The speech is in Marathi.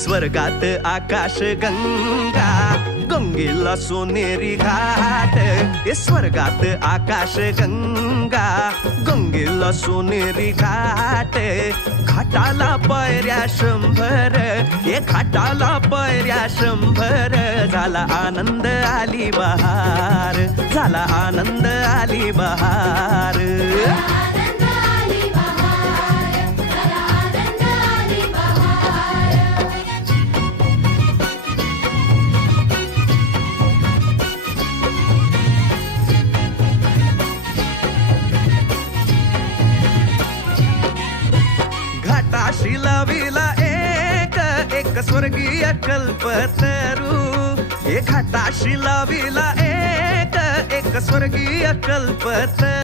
स्वर्गात आकाश गंगा, गंगेला सोनेरी घाट. हे स्वर्गात आकाश गंगा, गंगेला सोनेरी घाट. घाटाला पायऱ्या 100, हे घाटाला पायऱ्या 100. झाला आनंद आली बहार, झाला आनंद आली बहार. घाटाशी लाविला एक स्वर्गीय कल्पतरू. हे घाटाशी लाविला एक स्वर्गीय कल्पतरू.